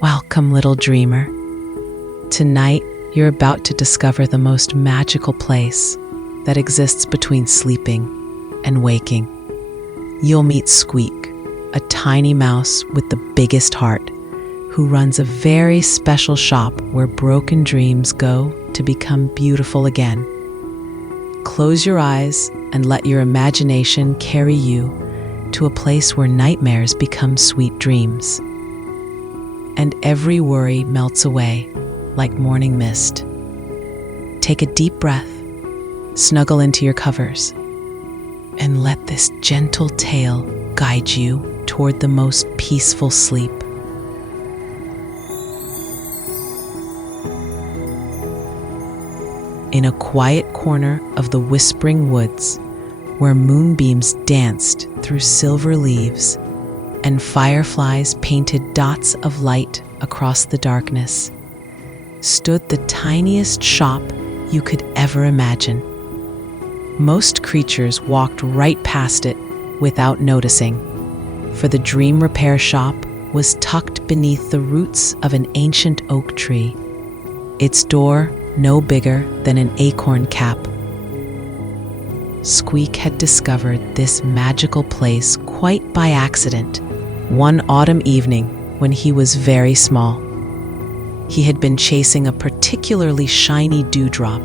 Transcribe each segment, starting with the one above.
Welcome, little dreamer. Tonight, you're about to discover the most magical place that exists between sleeping and waking. You'll meet Squeak, a tiny mouse with the biggest heart, who runs a very special shop where broken dreams go to become beautiful again. Close your eyes and let your imagination carry you to a place where nightmares become sweet dreams, and every worry melts away like morning mist. Take a deep breath, snuggle into your covers, and let this gentle tale guide you toward the most peaceful sleep. In a quiet corner of the whispering woods, where moonbeams danced through silver leaves and fireflies painted dots of light across the darkness, stood the tiniest shop you could ever imagine. Most creatures walked right past it without noticing, for the dream repair shop was tucked beneath the roots of an ancient oak tree, its door no bigger than an acorn cap. Squeak had discovered this magical place quite by accident, one autumn evening when he was very small. He had been chasing a particularly shiny dewdrop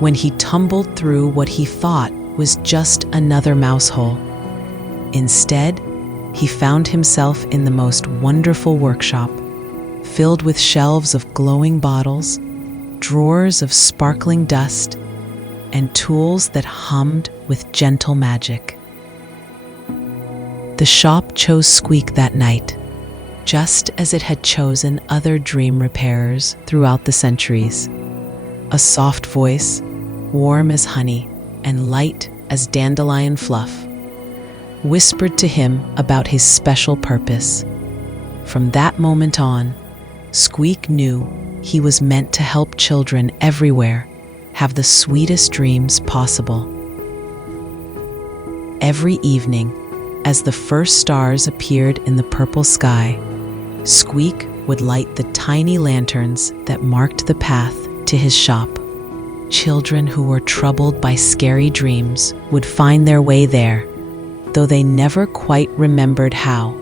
when he tumbled through what he thought was just another mouse hole. Instead, he found himself in the most wonderful workshop, filled with shelves of glowing bottles, drawers of sparkling dust, and tools that hummed with gentle magic. The shop chose Squeak that night, just as it had chosen other dream repairers throughout the centuries. A soft voice, warm as honey and light as dandelion fluff, whispered to him about his special purpose. From that moment on, Squeak knew he was meant to help children everywhere have the sweetest dreams possible. Every evening, as the first stars appeared in the purple sky, Squeak would light the tiny lanterns that marked the path to his shop. Children who were troubled by scary dreams would find their way there, though they never quite remembered how.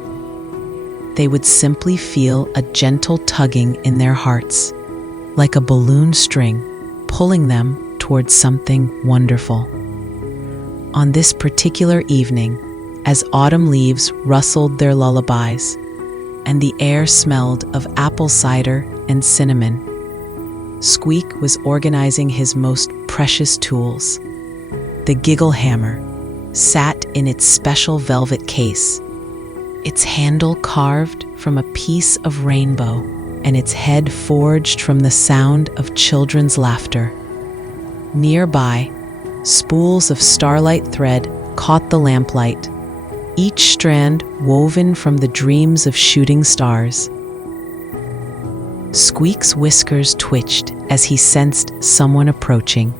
They would simply feel a gentle tugging in their hearts, like a balloon string pulling them towards something wonderful. On this particular evening, as autumn leaves rustled their lullabies, and the air smelled of apple cider and cinnamon, Squeak was organizing his most precious tools. The giggle hammer sat in its special velvet case, its handle carved from a piece of rainbow and its head forged from the sound of children's laughter. Nearby, spools of starlight thread caught the lamplight, each strand woven from the dreams of shooting stars. Squeak's whiskers twitched as he sensed someone approaching.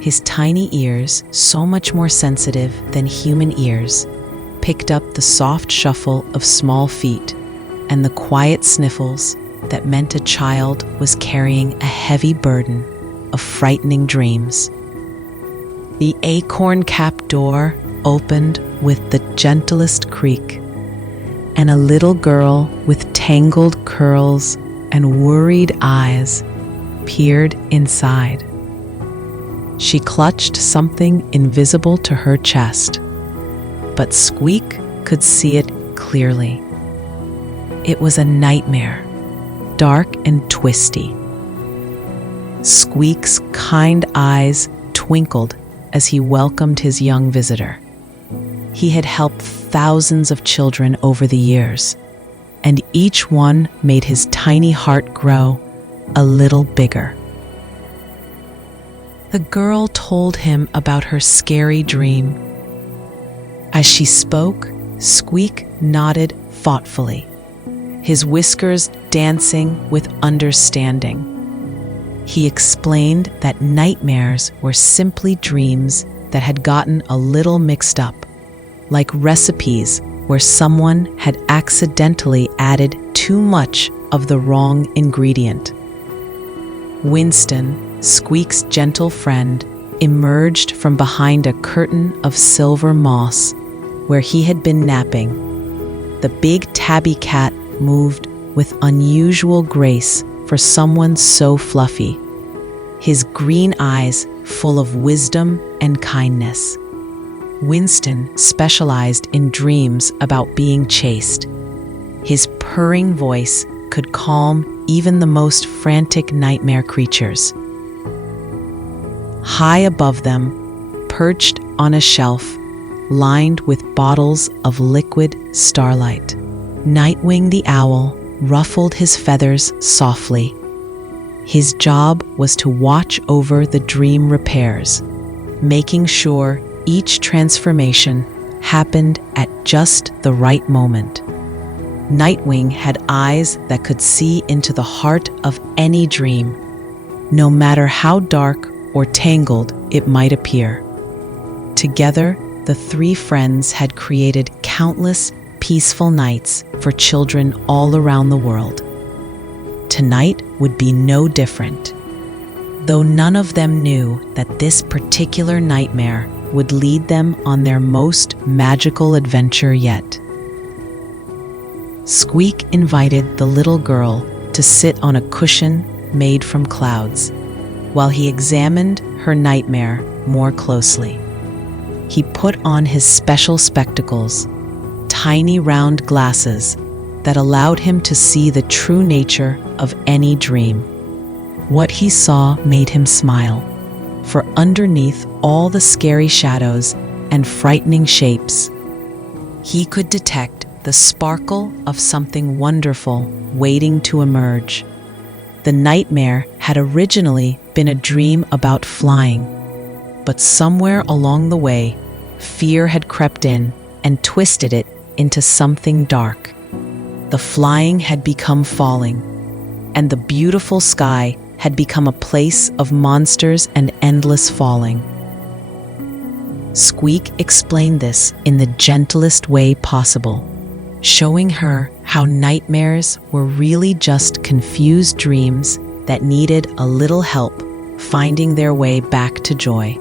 His tiny ears, so much more sensitive than human ears, picked up the soft shuffle of small feet and the quiet sniffles that meant a child was carrying a heavy burden of frightening dreams. The acorn-capped door opened with the gentlest creak, and a little girl with tangled curls and worried eyes peered inside. She clutched something invisible to her chest, but Squeak could see it clearly. It was a nightmare, dark and twisty. Squeak's kind eyes twinkled as he welcomed his young visitor. He had helped thousands of children over the years, and each one made his tiny heart grow a little bigger. The girl told him about her scary dream. As she spoke, Squeak nodded thoughtfully, his whiskers dancing with understanding. He explained that nightmares were simply dreams that had gotten a little mixed up, like recipes where someone had accidentally added too much of the wrong ingredient. Winston, Squeak's gentle friend, emerged from behind a curtain of silver moss where he had been napping. The big tabby cat moved with unusual grace for someone so fluffy, his green eyes full of wisdom and kindness. Winston specialized in dreams about being chased. His purring voice could calm even the most frantic nightmare creatures. High above them, perched on a shelf, lined with bottles of liquid starlight, Nightwing the owl ruffled his feathers softly. His job was to watch over the dream repairs, making sure each transformation happened at just the right moment. Nightwing had eyes that could see into the heart of any dream, no matter how dark or tangled it might appear. Together, the three friends had created countless peaceful nights for children all around the world. Tonight would be no different, though none of them knew that this particular nightmare would lead them on their most magical adventure yet. Squeak invited the little girl to sit on a cushion made from clouds, while he examined her nightmare more closely. He put on his special spectacles, tiny round glasses that allowed him to see the true nature of any dream. What he saw made him smile, for underneath all the scary shadows and frightening shapes, he could detect the sparkle of something wonderful waiting to emerge. The nightmare had originally been a dream about flying, but somewhere along the way, fear had crept in and twisted it into something dark. The flying had become falling, and the beautiful sky had become a place of monsters and endless falling. Squeak explained this in the gentlest way possible, showing her how nightmares were really just confused dreams that needed a little help finding their way back to joy.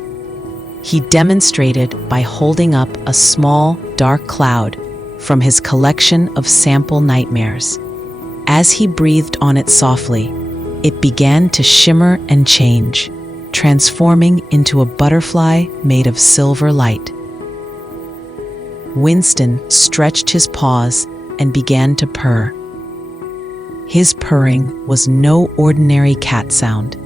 He demonstrated by holding up a small, dark cloud from his collection of sample nightmares. As he breathed on it softly, it began to shimmer and change, transforming into a butterfly made of silver light. Winston stretched his paws and began to purr. His purring was no ordinary cat sound.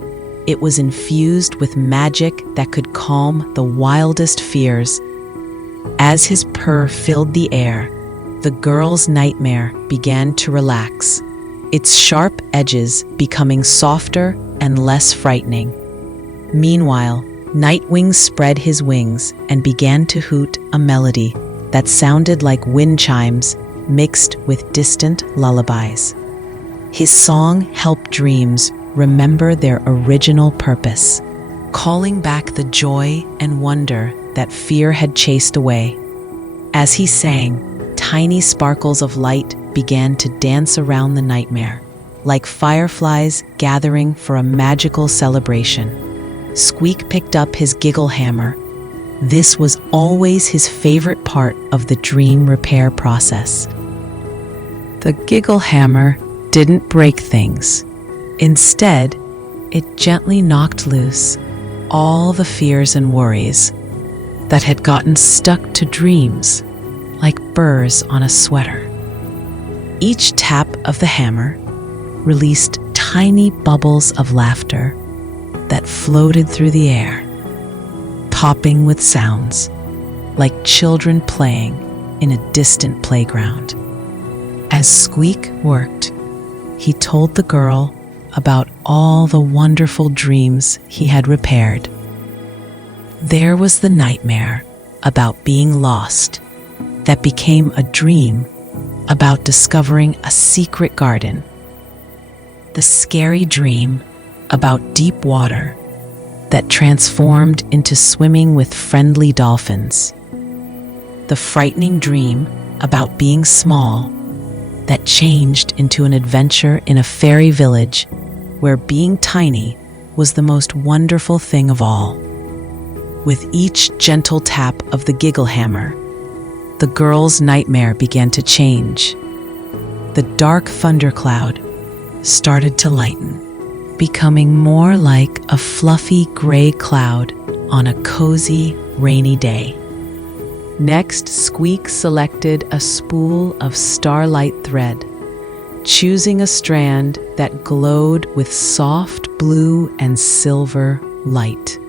It was infused with magic that could calm the wildest fears. As his purr filled the air, the girl's nightmare began to relax, its sharp edges becoming softer and less frightening. Meanwhile, Nightwing spread his wings and began to hoot a melody that sounded like wind chimes mixed with distant lullabies. His song helped dreams remember their original purpose, calling back the joy and wonder that fear had chased away. As he sang, tiny sparkles of light began to dance around the nightmare, like fireflies gathering for a magical celebration. Squeak picked up his giggle hammer. This was always his favorite part of the dream repair process. The giggle hammer didn't break things. Instead, it gently knocked loose all the fears and worries that had gotten stuck to dreams like burrs on a sweater. Each tap of the hammer released tiny bubbles of laughter that floated through the air, popping with sounds like children playing in a distant playground. As Squeak worked, he told the girl about all the wonderful dreams he had repaired. There was the nightmare about being lost that became a dream about discovering a secret garden. The scary dream about deep water that transformed into swimming with friendly dolphins. The frightening dream about being small that changed into an adventure in a fairy village where being tiny was the most wonderful thing of all. With each gentle tap of the giggle hammer, the girl's nightmare began to change. The dark thundercloud started to lighten, becoming more like a fluffy gray cloud on a cozy, rainy day. Next, Squeak selected a spool of starlight thread, choosing a strand that glowed with soft blue and silver light.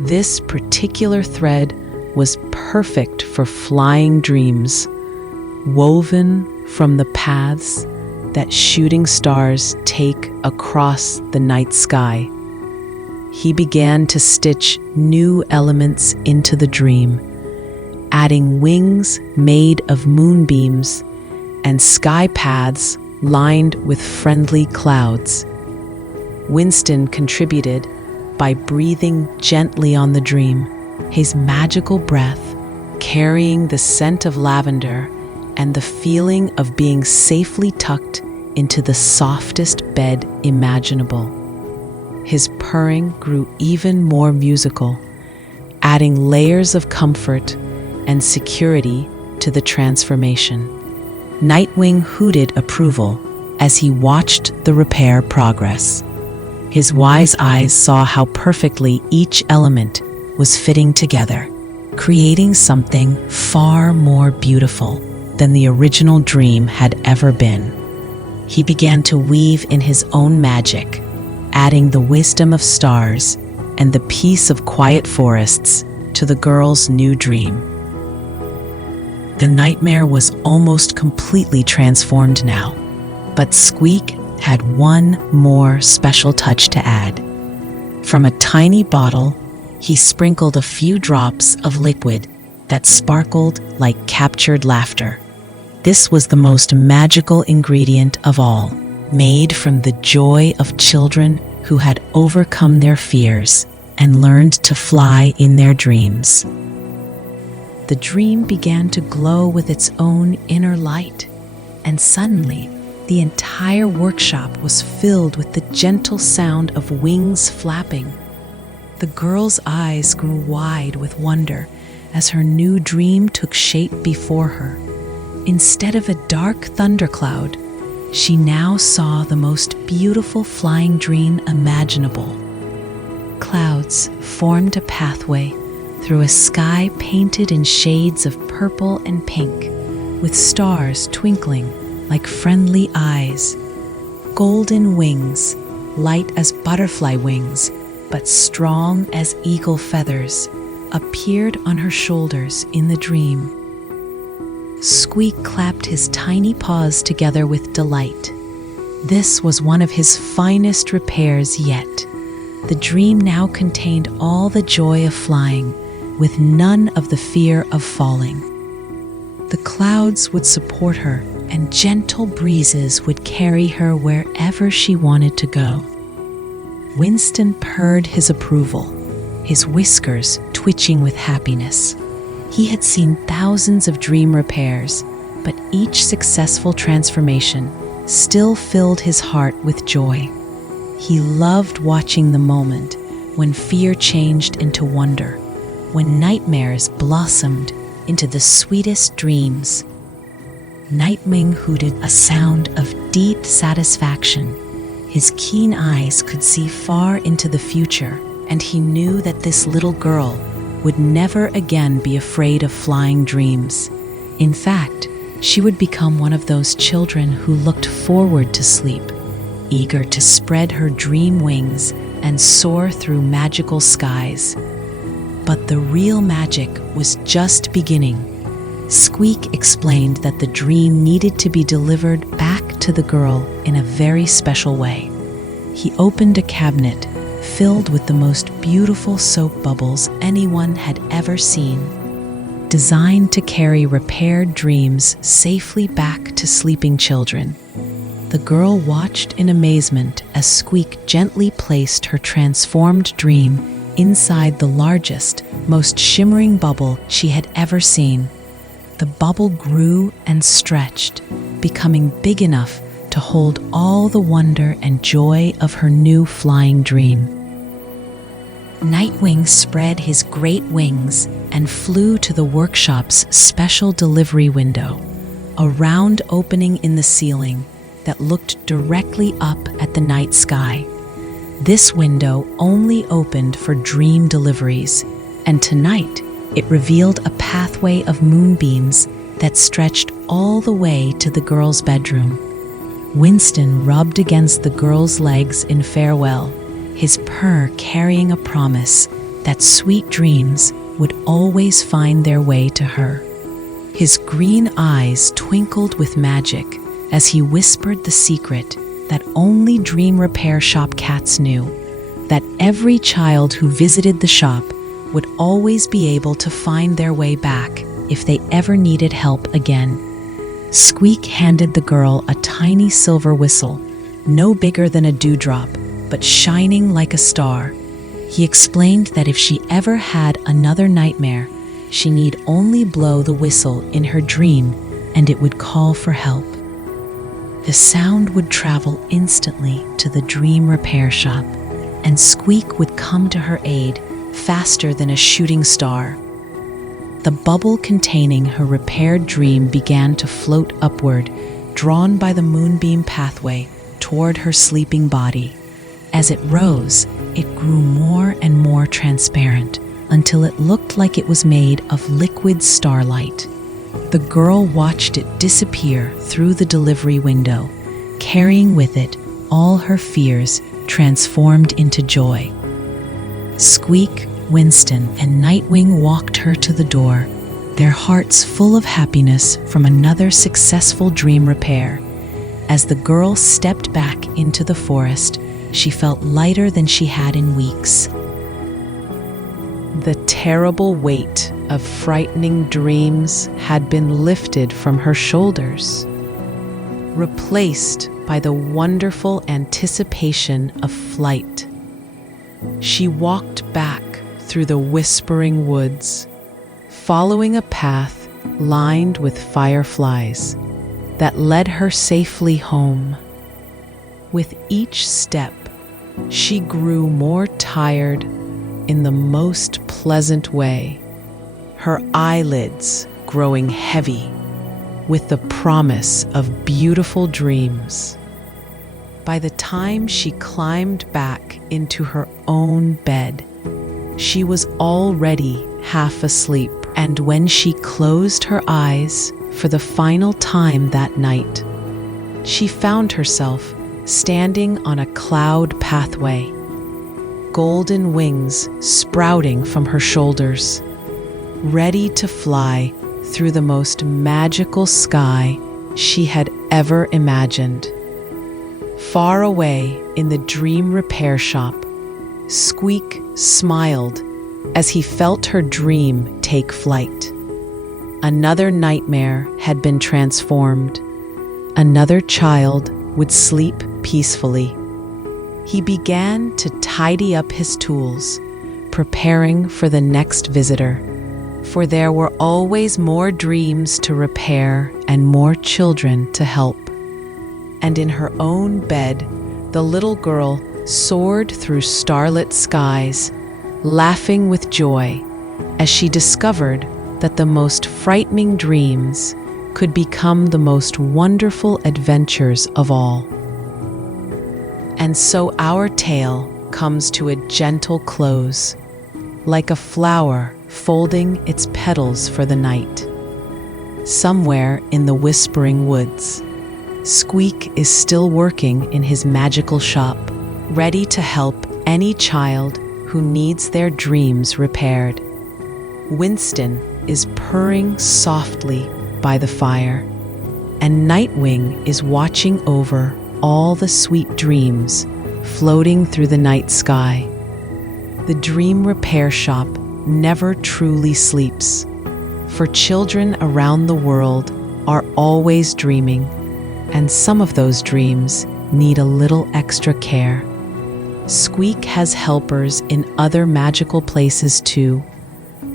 This particular thread was perfect for flying dreams, woven from the paths that shooting stars take across the night sky. He began to stitch new elements into the dream, adding wings made of moonbeams and sky paths lined with friendly clouds. Winston contributed by breathing gently on the dream, his magical breath carrying the scent of lavender and the feeling of being safely tucked into the softest bed imaginable. His purring grew even more musical, adding layers of comfort and security to the transformation. Nightwing hooted approval as he watched the repair progress. His wise eyes saw how perfectly each element was fitting together, creating something far more beautiful than the original dream had ever been. He began to weave in his own magic, adding the wisdom of stars and the peace of quiet forests to the girl's new dream. The nightmare was almost completely transformed now, but Squeak had one more special touch to add. From a tiny bottle, he sprinkled a few drops of liquid that sparkled like captured laughter. This was the most magical ingredient of all, made from the joy of children who had overcome their fears and learned to fly in their dreams. The dream began to glow with its own inner light, and suddenly the entire workshop was filled with the gentle sound of wings flapping. The girl's eyes grew wide with wonder as her new dream took shape before her. Instead of a dark thundercloud, she now saw the most beautiful flying dream imaginable. Clouds formed a pathway through a sky painted in shades of purple and pink, with stars twinkling like friendly eyes. Golden wings, light as butterfly wings, but strong as eagle feathers, appeared on her shoulders in the dream. Squeak clapped his tiny paws together with delight. This was one of his finest repairs yet. The dream now contained all the joy of flying, with none of the fear of falling. The clouds would support her, and gentle breezes would carry her wherever she wanted to go. Winston purred his approval, his whiskers twitching with happiness. He had seen thousands of dream repairs, but each successful transformation still filled his heart with joy. He loved watching the moment when fear changed into wonder, when nightmares blossomed into the sweetest dreams. Nightwing hooted a sound of deep satisfaction. His keen eyes could see far into the future, and he knew that this little girl would never again be afraid of flying dreams. In fact, she would become one of those children who looked forward to sleep, eager to spread her dream wings and soar through magical skies. But the real magic was just beginning. Squeak explained that the dream needed to be delivered back to the girl in a very special way. He opened a cabinet filled with the most beautiful soap bubbles anyone had ever seen, designed to carry repaired dreams safely back to sleeping children. The girl watched in amazement as Squeak gently placed her transformed dream inside the largest, most shimmering bubble she had ever seen. The bubble grew and stretched, becoming big enough to hold all the wonder and joy of her new flying dream. Nightwing spread his great wings and flew to the workshop's special delivery window, a round opening in the ceiling that looked directly up at the night sky. This window only opened for dream deliveries, and tonight it revealed a pathway of moonbeams that stretched all the way to the girl's bedroom. Winston rubbed against the girl's legs in farewell, his purr carrying a promise that sweet dreams would always find their way to her. His green eyes twinkled with magic as he whispered the secret that only dream repair shop cats knew, that every child who visited the shop would always be able to find their way back if they ever needed help again. Squeak handed the girl a tiny silver whistle, no bigger than a dewdrop, but shining like a star. He explained that if she ever had another nightmare, she need only blow the whistle in her dream and it would call for help. The sound would travel instantly to the dream repair shop, and Squeak would come to her aid faster than a shooting star. The bubble containing her repaired dream began to float upward, drawn by the moonbeam pathway toward her sleeping body. As it rose, it grew more and more transparent until it looked like it was made of liquid starlight. The girl watched it disappear through the delivery window, carrying with it all her fears transformed into joy. Squeak, Winston, and Nightwing walked her to the door, their hearts full of happiness from another successful dream repair. As the girl stepped back into the forest, she felt lighter than she had in weeks. The terrible weight of frightening dreams had been lifted from her shoulders, replaced by the wonderful anticipation of flight. She walked back through the whispering woods, following a path lined with fireflies that led her safely home. With each step, she grew more tired in the most pleasant way, her eyelids growing heavy with the promise of beautiful dreams. By the time she climbed back into her own bed, she was already half asleep, and when she closed her eyes for the final time that night, she found herself standing on a cloud pathway, golden wings sprouting from her shoulders, ready to fly through the most magical sky she had ever imagined. Far away in the dream repair shop, Squeak smiled as he felt her dream take flight. Another nightmare had been transformed. Another child would sleep peacefully. He began to tidy up his tools, preparing for the next visitor, for there were always more dreams to repair and more children to help. And in her own bed, the little girl soared through starlit skies, laughing with joy as she discovered that the most frightening dreams could become the most wonderful adventures of all. And so our tale comes to a gentle close, like a flower folding its petals for the night. Somewhere in the whispering woods, Squeak is still working in his magical shop, ready to help any child who needs their dreams repaired. Winston is purring softly by the fire, and Nightwing is watching over all the sweet dreams floating through the night sky. The dream repair shop never truly sleeps, for children around the world are always dreaming, and some of those dreams need a little extra care. Squeak has helpers in other magical places too,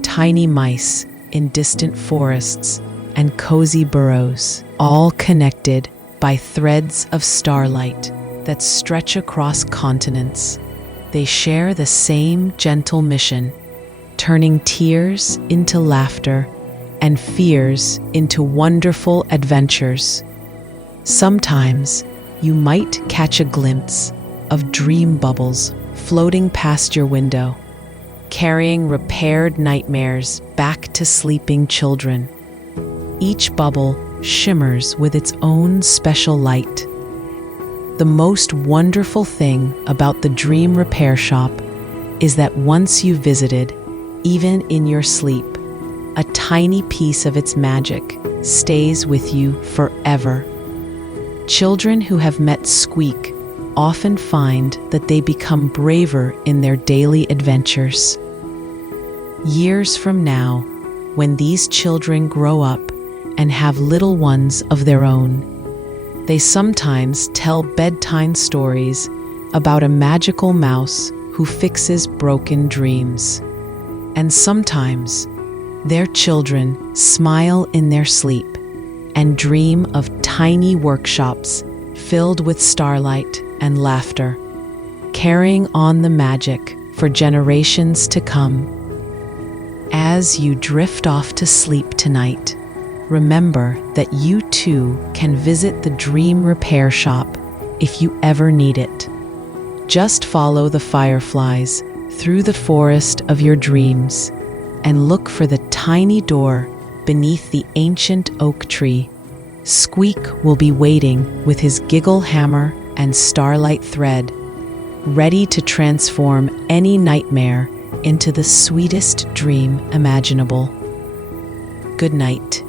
tiny mice in distant forests and cozy burrows, all connected by threads of starlight that stretch across continents. They share the same gentle mission, turning tears into laughter and fears into wonderful adventures. Sometimes you might catch a glimpse of dream bubbles floating past your window, carrying repaired nightmares back to sleeping children. Each bubble shimmers with its own special light. The most wonderful thing about the Dream Repair Shop is that once you've visited, even in your sleep, a tiny piece of its magic stays with you forever. Children who have met Squeak often find that they become braver in their daily adventures. Years from now, when these children grow up and have little ones of their own, they sometimes tell bedtime stories about a magical mouse who fixes broken dreams. And sometimes their children smile in their sleep and dream of tiny workshops filled with starlight and laughter, carrying on the magic for generations to come. As you drift off to sleep tonight, remember that you too can visit the Dream Repair Shop if you ever need it. Just follow the fireflies through the forest of your dreams and look for the tiny door beneath the ancient oak tree. Squeak will be waiting with his giggle hammer and starlight thread, ready to transform any nightmare into the sweetest dream imaginable. Good night.